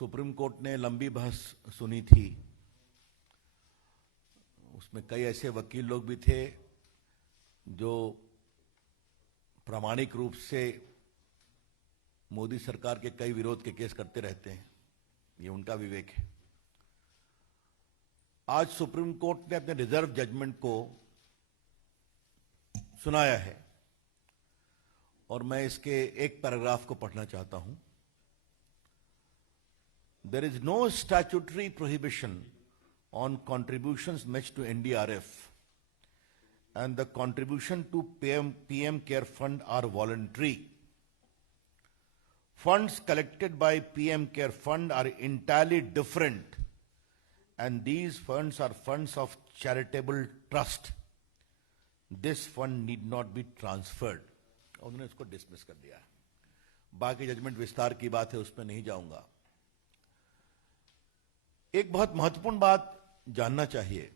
Supreme court ने लंबी बहस सुनी थी। उसमें कई ऐसे वकील लोग भी थे जो प्रामाणिक रूप से मोदी सरकार के कई विरोध के केस करते रहते हैं, ये उनका विवेक है। आज सुप्रीम कोर्ट ने अपने रिजर्व जजमेंट को सुनाया है और मैं इसके एक पैराग्राफ को पढ़ना चाहता हूं। There is no statutory prohibition on contributions made to NDRF, and the contribution to PM Care Fund are voluntary. Funds collected by PM Care Fund are entirely different, and these funds are funds of charitable trust. This fund need not be transferred. उन्होंने इसको dismiss कर दिया है। बाकी judgement विस्तार की बात है, उसमें नहीं जाऊंगा। एक बहुत महत्वपूर्ण बात जानना चाहिए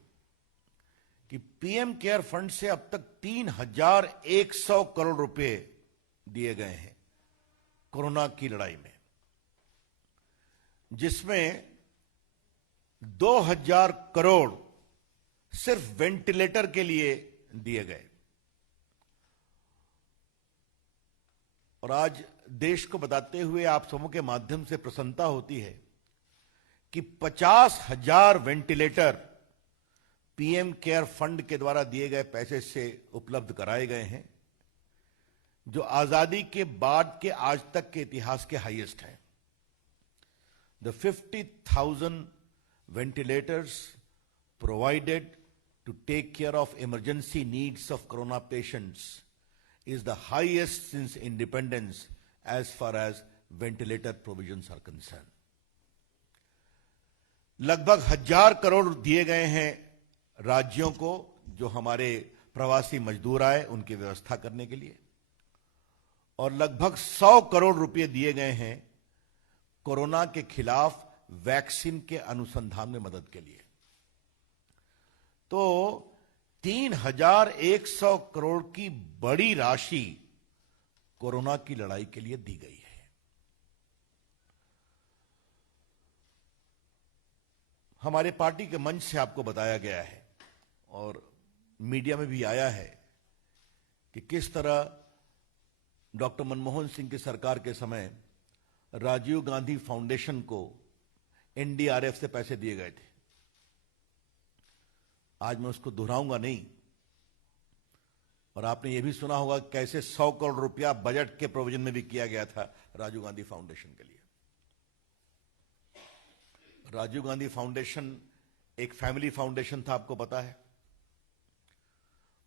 कि पीएम केयर फंड से अब तक 3,100 करोड़ रुपए दिए गए हैं कोरोना की लड़ाई में, जिसमें 2,000 करोड़ सिर्फ वेंटिलेटर के लिए दिए गए। और आज देश को बताते हुए आप सबों के माध्यम से प्रसन्नता होती है कि 50,000 वेंटिलेटर पीएम केयर फंड के द्वारा दिए गए पैसे से उपलब्ध कराए गए हैं, जो आजादी के बाद के आज तक के इतिहास के हाईएस्ट हैं। The 50,000 ventilators provided to take care of emergency needs of corona patients is the highest since independence as far as ventilator provisions are concerned. लगभग 1,000 करोड़ दिए गए हैं राज्यों को, जो हमारे प्रवासी मजदूर आए उनकी व्यवस्था करने के लिए, और लगभग 100 करोड़ रुपए दिए गए हैं कोरोना के खिलाफ वैक्सीन के अनुसंधान में मदद के लिए। तो 3,100 करोड़ की बड़ी राशि कोरोना की लड़ाई के लिए दी गई है। हमारे पार्टी के मंच से आपको बताया गया है और मीडिया में भी आया है कि किस तरह डॉक्टर मनमोहन सिंह की सरकार के समय राजीव गांधी फाउंडेशन को एनडीआरएफ से पैसे दिए गए थे। आज मैं उसको दोहराऊंगा नहीं। और आपने यह भी सुना होगा कैसे 100 करोड़ रुपया बजट के प्रोविजन में भी किया गया था राजीव गांधी फाउंडेशन के लिए। राजीव गांधी फाउंडेशन एक फैमिली फाउंडेशन था, आपको पता है।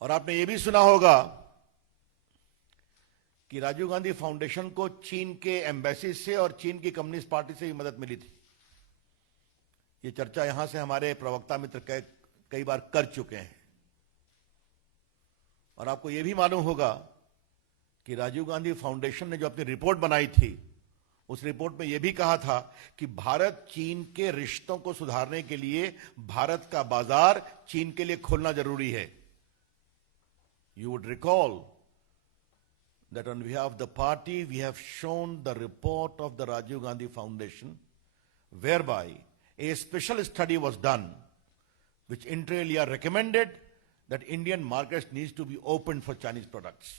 और आपने यह भी सुना होगा कि राजीव गांधी फाउंडेशन को चीन के एम्बेसी से और चीन की कम्युनिस्ट पार्टी से भी मदद मिली थी। यह चर्चा यहां से हमारे प्रवक्ता मित्र कई बार कर चुके हैं। और आपको यह भी मालूम होगा कि राजीव गांधी फाउंडेशन ने जो अपनी रिपोर्ट बनाई थी, उस रिपोर्ट में यह भी कहा था कि भारत चीन के रिश्तों को सुधारने के लिए भारत का बाजार चीन के लिए खोलना जरूरी है। You would recall that on behalf of the party we have shown the report of the Rajiv Gandhi Foundation, whereby a special study was done which inter alia recommended that Indian markets needs to be opened for Chinese products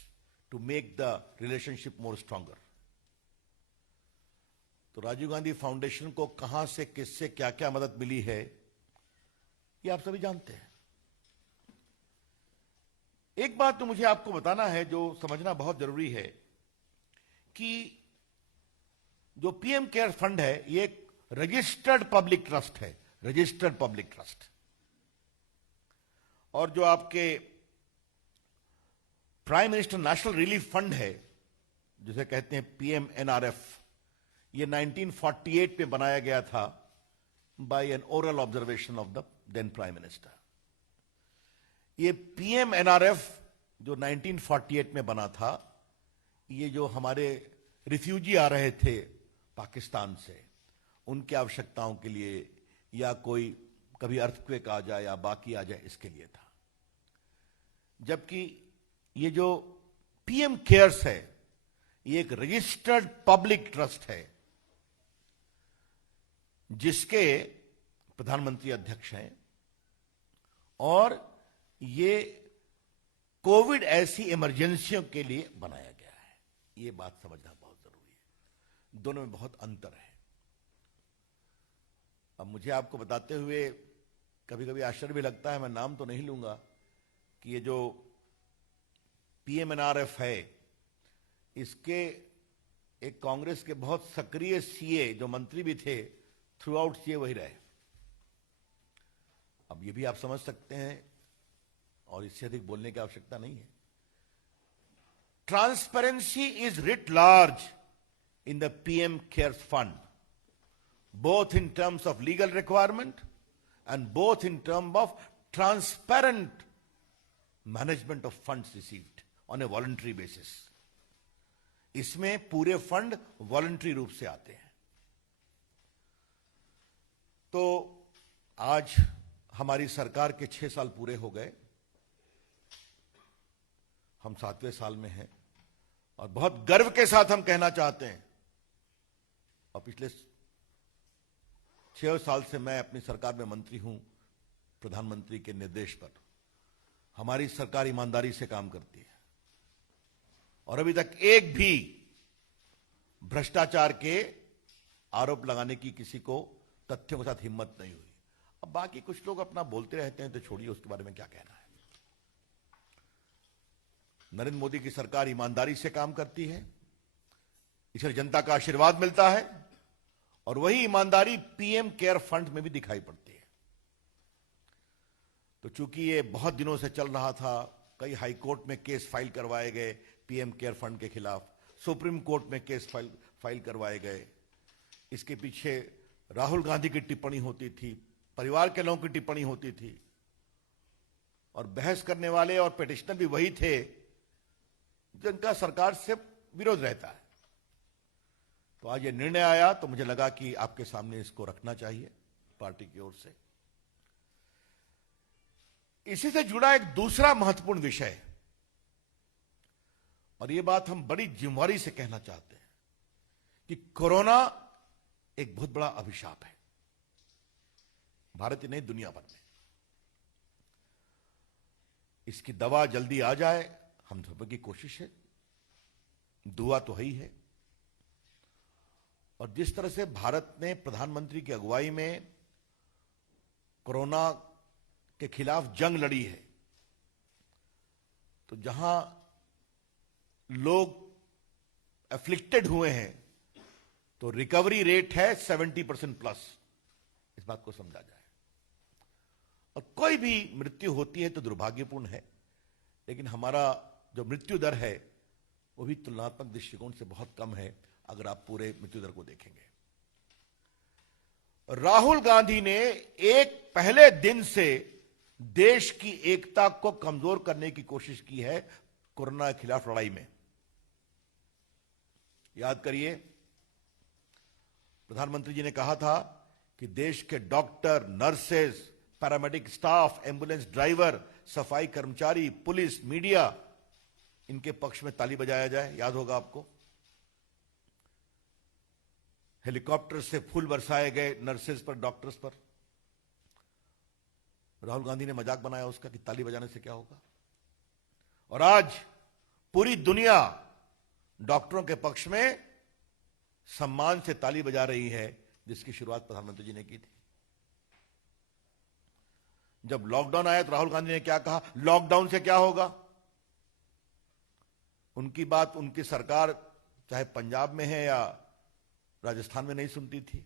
to make the relationship more stronger. तो Rajiv Gandhi foundation को कहां से किससे क्या क्या मदद मिली है, ये आप सभी जानते हैं। एक बात तो मुझे आपको बताना है, जो समझना बहुत जरूरी है, कि जो पीएम केयर फंड है ये एक रजिस्टर्ड पब्लिक ट्रस्ट है, रजिस्टर्ड पब्लिक ट्रस्ट। और जो आपके prime minister national relief fund है, जिसे कहते हैं पीएमएनआरएफ, ये 1948 में बनाया गया था by an oral observation of the then prime minister. ये पीएमएनआरएफ जो 1948 में बना था, ये जो हमारे रिफ्यूजी आ रहे थे पाकिस्तान से, उनकी आवश्यकताओं के लिए, या कोई कभी अर्थक्वेक आ जाए या बाकी आ जाए, इसके लिए था। जबकि ये जो पीएम केयर्स है, ये एक रजिस्टर्ड पब्लिक ट्रस्ट है। जिसके प्रधानमंत्री अध्यक्ष हैं, और ये कोविड ऐसी इमरजेंसियों के लिए बनाया गया है। ये बात समझना बहुत जरूरी है, दोनों में बहुत अंतर है। अब मुझे आपको बताते हुए कभी कभी आश्चर्य भी लगता है, मैं नाम तो नहीं लूंगा, कि ये जो पीएमएनआरएफ है, इसके एक कांग्रेस के बहुत सक्रिय सीए जो मंत्री भी थे, थ्रू आउट सीए वही रहे। अब ये भी आप समझ सकते हैं, और इससे अधिक बोलने की आवश्यकता नहीं है। Transparency is writ large in the PM cares fund, both in terms of legal requirement and both in terms of transparent management of funds received on a voluntary basis. इसमें पूरे फंड वॉलंटरी रूप से आते हैं। तो आज हमारी सरकार के 6 साल पूरे हो गए, हम 7वें साल में हैं, और बहुत गर्व के साथ हम कहना चाहते हैं, और पिछले 6 साल से मैं अपनी सरकार में मंत्री हूं, प्रधानमंत्री के निर्देश पर हमारी सरकार ईमानदारी से काम करती है, और अभी तक एक भी भ्रष्टाचार के आरोप लगाने की किसी को तथ्यों के साथ हिम्मत नहीं हुई। अब बाकी कुछ लोग अपना बोलते रहते हैं, तो छोड़िए, उसके बारे में क्या कहना है। नरेंद्र मोदी की सरकार ईमानदारी से काम करती है, इसे जनता का आशीर्वाद मिलता है, और वही ईमानदारी पीएम केयर फंड में भी दिखाई पड़ती है। तो चूंकि ये बहुत दिनों से चल रहा था, कई हाई कोर्ट में केस फाइल करवाए गए पीएम केयर फंड के खिलाफ, सुप्रीम कोर्ट में केस फाइल करवाए गए। इसके पीछे राहुल गांधी की टिप्पणी होती थी, परिवार के लोगों की टिप्पणी होती थी, और बहस करने वाले और पिटिशनर भी वही थे जिनका सरकार से विरोध रहता है। तो आज ये निर्णय आया, तो मुझे लगा कि आपके सामने इसको रखना चाहिए पार्टी की ओर से। इसी से जुड़ा एक दूसरा महत्वपूर्ण विषय, और ये बात हम बड़ी जिम्मेदारी से कहना चाहते हैं, कि कोरोना एक बहुत बड़ा अभिशाप है, भारत ही नहीं दुनिया भर में। इसकी दवा जल्दी आ जाए, हम सब की कोशिश है, दुआ तो है ही है। और जिस तरह से भारत ने प्रधानमंत्री की अगुवाई में कोरोना के खिलाफ जंग लड़ी है, तो जहां लोग एफ्लिक्टेड हुए हैं, तो रिकवरी रेट है 70% प्लस। इस बात को समझा जाए। और कोई भी मृत्यु होती है तो दुर्भाग्यपूर्ण है, लेकिन हमारा जो मृत्यु दर है वो भी तुलनात्मक दृष्टिकोण से बहुत कम है, अगर आप पूरे मृत्यु दर को देखेंगे। राहुल गांधी ने एक पहले दिन से देश की एकता को कमजोर करने की कोशिश की है कोरोना के खिलाफ लड़ाई में। याद करिए, प्रधानमंत्री जी ने कहा था कि देश के doctor, nurses, paramedic staff, ambulance driver, सफाई कर्मचारी, पुलिस, मीडिया, इनके पक्ष में ताली बजाया जाए। याद होगा आपको, हेलीकॉप्टर से फूल बरसाए गए नर्सेज पर, डॉक्टर्स पर। राहुल गांधी ने मजाक बनाया उसका कि ताली बजाने से क्या होगा। और आज पूरी दुनिया डॉक्टरों के पक्ष में सम्मान से ताली बजा रही है, जिसकी शुरुआत प्रधानमंत्री जी ने की थी। जब लॉकडाउन आया तो राहुल गांधी ने क्या कहा, लॉकडाउन से क्या होगा। उनकी बात उनकी सरकार चाहे पंजाब में है या राजस्थान में नहीं सुनती थी।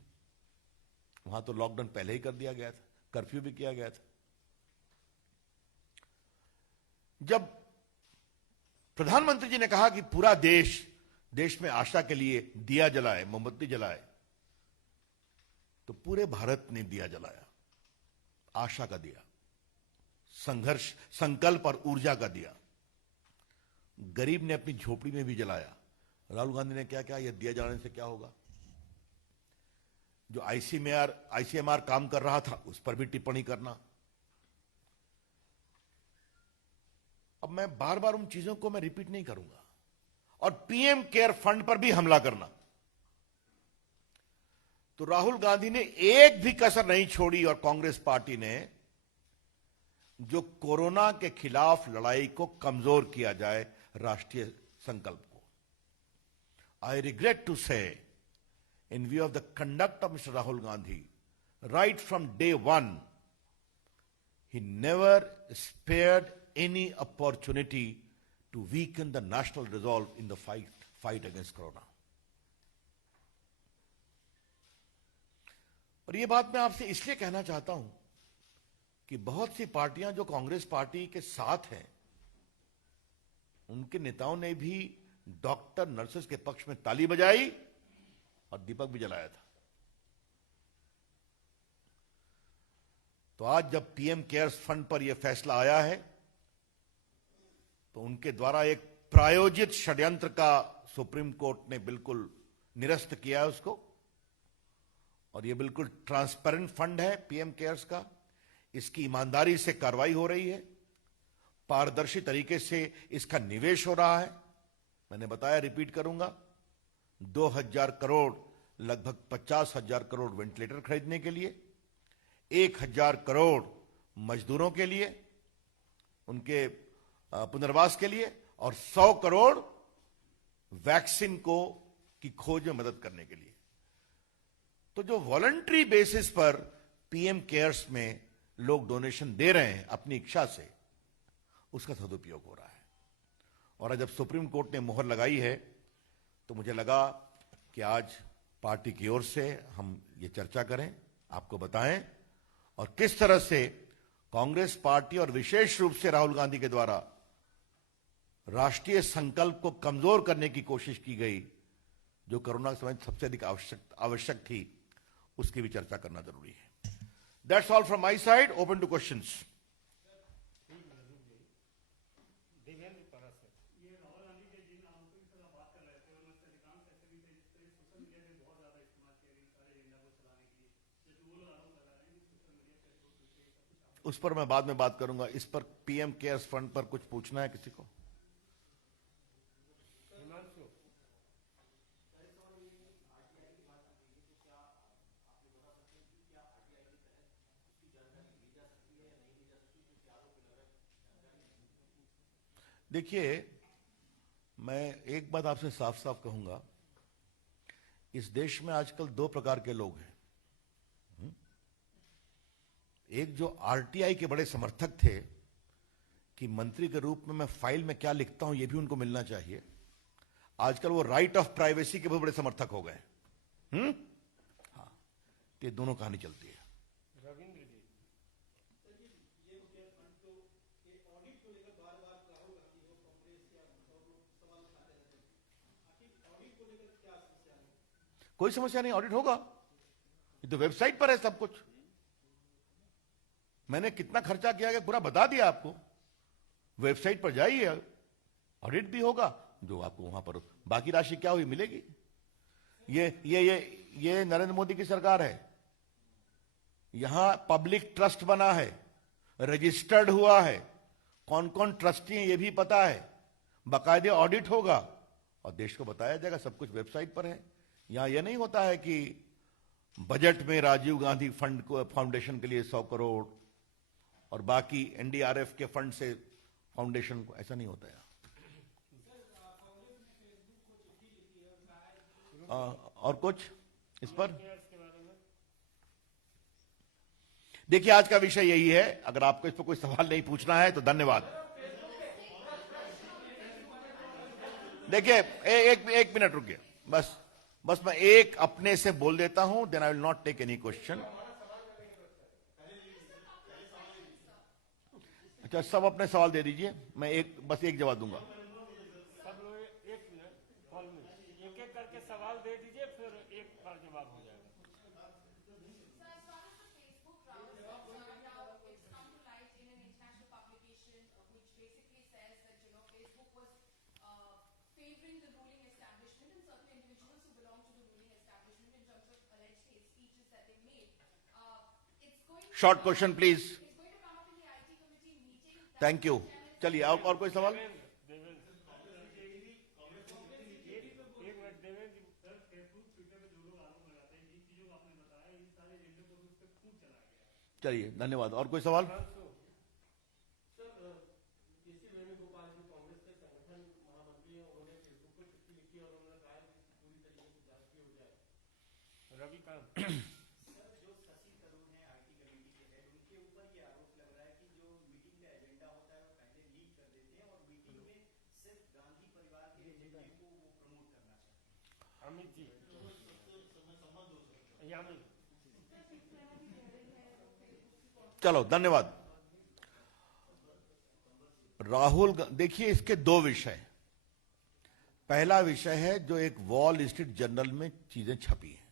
वहां तो लॉकडाउन पहले ही कर दिया गया था, कर्फ्यू भी किया गया था। जब प्रधानमंत्री जी ने कहा कि पूरा देश में आशा के लिए दिया जलाए, मोमबत्ती जलाए, तो पूरे भारत ने दिया जलाया, आशा का दिया, संघर्ष, संकल्प और ऊर्जा का दिया। गरीब ने अपनी झोपड़ी में भी जलाया। राहुल गांधी ने क्या कहा, यह दिया जलाने से क्या होगा। जो आईसीएमआर काम कर रहा था उस पर भी टिप्पणी करना। अब मैं बार बार उन चीजों को मैं रिपीट नहीं करूंगा। और पीएम केयर फंड पर भी हमला करना। तो तो राहुल गांधी ने एक भी कसर नहीं छोड़ी और कांग्रेस पार्टी ने जो कोरोना के खिलाफ लड़ाई को कमजोर किया जाए राष्ट्रीय संकल्प को। आई रिग्रेट टू से in view of the conduct of Mr. Rahul Gandhi, right from day one, he never spared any opportunity to weaken the national resolve in the fight against corona. और ये बात मैं आपसे इसलिए कहना चाहता हूं कि बहुत सी पार्टियां जो कांग्रेस पार्टी के साथ हैं, उनके नेताओं ने भी डॉक्टर नर्सेस के पक्ष में ताली बजाई और दीपक भी जलाया था। तो आज जब पीएम केयर्स फंड पर यह फैसला आया है, तो उनके द्वारा एक प्रायोजित षड्यंत्र का सुप्रीम कोर्ट ने बिल्कुल निरस्त किया है उसको, और यह बिल्कुल ट्रांसपेरेंट फंड है पीएम केयर्स का। इसकी ईमानदारी से कार्रवाई हो रही है, पारदर्शी तरीके से इसका निवेश हो रहा है। मैंने बताया, रिपीट करूंगा, 2000 करोड़, लगभग 50,000 करोड़ वेंटिलेटर खरीदने के लिए, 1000 करोड़ मजदूरों के लिए, उनके पुनर्वास के लिए, और 100 करोड़ वैक्सीन की खोज में मदद करने के लिए। तो जो वॉलंटरी बेसिस पर पीएम केयर्स में लोग डोनेशन दे रहे हैं अपनी इच्छा से, उसका सदुपयोग हो रहा है। और जब सुप्रीम कोर्ट ने मोहर लगाई है, तो मुझे लगा कि आज पार्टी की ओर से हम ये चर्चा करें, आपको बताएं, और किस तरह से कांग्रेस पार्टी और विशेष रूप से राहुल गांधी के द्वारा राष्ट्रीय संकल्प को कमजोर करने की कोशिश की गई, जो कोरोना के समय सबसे अधिक आवश्यक थी, उसकी भी चर्चा करना जरूरी है। That's all from my side, open two questions. उस पर मैं बाद में बात करूंगा। इस पर पीएम केयर्स फंड पर कुछ पूछना है किसी को? देखिए, मैं एक बात आपसे साफ साफ कहूंगा, इस देश में आजकल दो प्रकार के लोग हैं। एक जो आरटीआई के बड़े समर्थक थे कि मंत्री के रूप में मैं फाइल में क्या लिखता हूं यह भी उनको मिलना चाहिए, आजकल वो राइट ऑफ प्राइवेसी के बहुत बड़े समर्थक हो गए। हाँ, तो ये दोनों कहानी चलती है। रविंद्र जी, कोई समस्या नहीं, ऑडिट होगा। ये तो वेबसाइट पर है सब कुछ। मैंने कितना खर्चा किया है पूरा बता दिया आपको। वेबसाइट पर जाइए, ऑडिट भी होगा, जो आपको वहां पर बाकी राशि क्या हुई मिलेगी। ये नरेंद्र मोदी की सरकार है, यहां पब्लिक ट्रस्ट बना है, रजिस्टर्ड हुआ है, कौन कौन ट्रस्टी हैं ये भी पता है, बाकायदे ऑडिट होगा और देश को बताया जाएगा। सब कुछ वेबसाइट पर है। यहां यह नहीं होता है कि बजट में राजीव गांधी फंड को फाउंडेशन के लिए 100 करोड़ और बाकी एनडीआरएफ के फंड से फाउंडेशन को, ऐसा नहीं होता है। और कुछ इस पर? देखिए, आज का विषय यही है। अगर आपको इस पर कोई सवाल नहीं पूछना है तो धन्यवाद। देखिए, एक मिनट रुकिए, बस मैं एक अपने से बोल देता हूं, then I will not take any question. अच्छा, सब अपने सवाल दे दीजिए, मैं बस एक जवाब दूंगा। सब लोग एक मिनट कॉल में एक एक करके सवाल दे दीजिए, फिर एक बार जवाब हो जाएगा। Short question please. Thank you. चलिए, और कोई सवाल? चलिए, धन्यवाद। और कोई सवाल? इसी वेणुगोपाल जो कांग्रेस के संगठन महामंत्री हैं, उन्होंने फेसबुक पर चिट्ठी लिखी और उन्होंने कहा कि पूरी तरीके से जांच की हो जाए। रविकांत सर, जो शशि थरूर हैं आईटी कमेटी के हेड, उनके ऊपर ये आरोप लग रहा है कि जो मीटिंग का एजेंडा होता है वो पहले लीक कर देते हैं और मीटिंग में सिर्फ गांधी परिवार के एजेंडे को वो प्रमोट करना चाहते हैं। अमित जी यामिन चलो, धन्यवाद। राहुल, देखिए इसके दो विषय। पहला विषय है जो एक वॉल स्ट्रीट जर्नल में चीजें छपी हैं,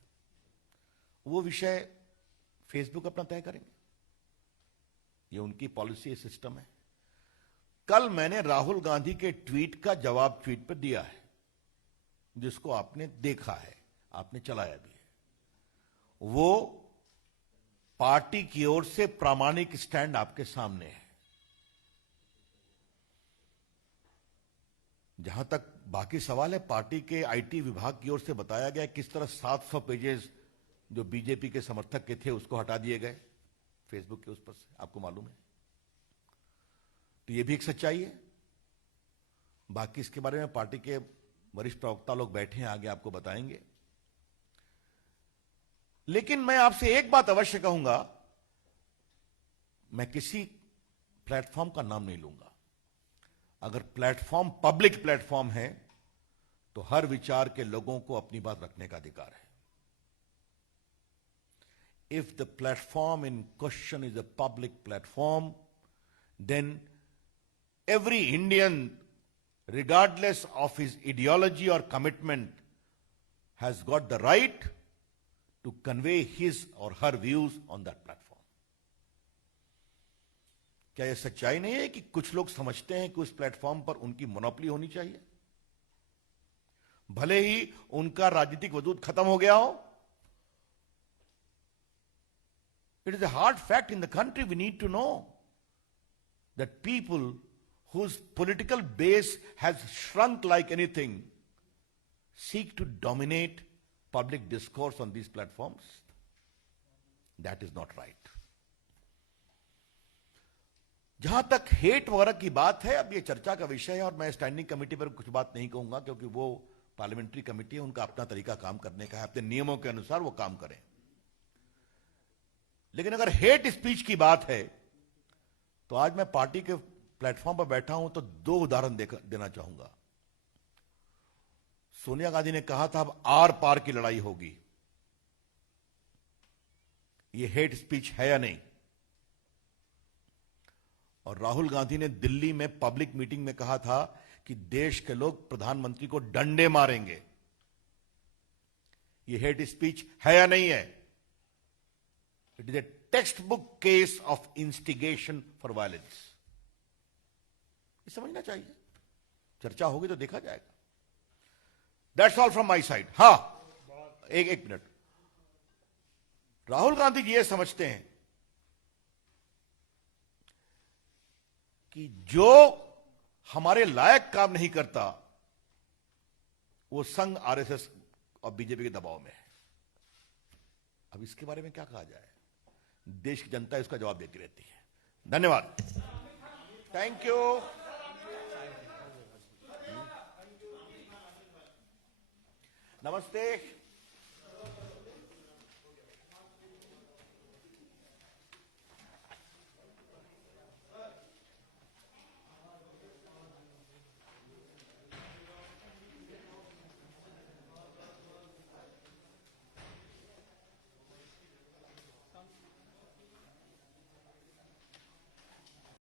वो विषय फेसबुक अपना तय करेंगे, ये उनकी पॉलिसी सिस्टम है। कल मैंने राहुल गांधी के ट्वीट का जवाब ट्वीट पर दिया है, जिसको आपने देखा है, आपने चलाया भी है। वो पार्टी की ओर से प्रामाणिक स्टैंड आपके सामने है। जहां तक बाकी सवाल है, पार्टी के आईटी विभाग की ओर से बताया गया किस तरह 700 पेजेस जो बीजेपी के समर्थक के थे उसको हटा दिए गए फेसबुक के उस पर से, आपको मालूम है। तो यह भी एक सच्चाई है। बाकी इसके बारे में पार्टी के वरिष्ठ प्रवक्ता लोग बैठे हैं, आगे आपको बताएंगे। लेकिन मैं आपसे एक बात अवश्य कहूंगा, मैं किसी प्लेटफॉर्म का नाम नहीं लूंगा। अगर प्लेटफॉर्म पब्लिक प्लेटफॉर्म है तो हर विचार के लोगों को अपनी बात रखने का अधिकार है। If the platform in question is a public platform, then every Indian, regardless of his ideology or commitment, has got the right to convey his or her views on that platform. क्या यह सच्चाई नहीं है कि कुछ लोग समझते हैं कि उस प्लेटफॉर्म पर उनकी मोनोपोली होनी चाहिए, भले ही उनका राजनीतिक वजूद खत्म हो गया हो? It is a hard fact in the country. We need to know that people whose political base has shrunk like anything seek to dominate public discourse on these platforms. That is not right. जहां तक hate वगैरह की बात है, अब ये चर्चा का विषय है और मैं स्टैंडिंग कमेटी पर कुछ बात नहीं कहूंगा, क्योंकि वो पार्लियामेंट्री कमेटी है, उनका अपना तरीका काम करने का है, अपने नियमों के अनुसार वो काम करें। लेकिन अगर हेट स्पीच की बात है तो आज मैं पार्टी के प्लेटफॉर्म पर बैठा हूं तो दो उदाहरण देना चाहूंगा। सोनिया गांधी ने कहा था अब आर पार की लड़ाई होगी। यह हेट स्पीच है या नहीं? और राहुल गांधी ने दिल्ली में पब्लिक मीटिंग में कहा था कि देश के लोग प्रधानमंत्री को डंडे मारेंगे। यह हेट स्पीच है या नहीं है? It is a text book case of instigation for violence. समझना चाहिए, चर्चा होगी तो देखा जाएगा। That's all from my side. हां, एक मिनट। राहुल गांधी जी ये समझते हैं कि जो हमारे लायक काम नहीं करता वो संघ, आरएसएस और बीजेपी के दबाव में है। अब इसके बारे में क्या कहा जाए? देश की जनता इसका जवाब देती रहती है। धन्यवाद। Thank you. नमस्ते।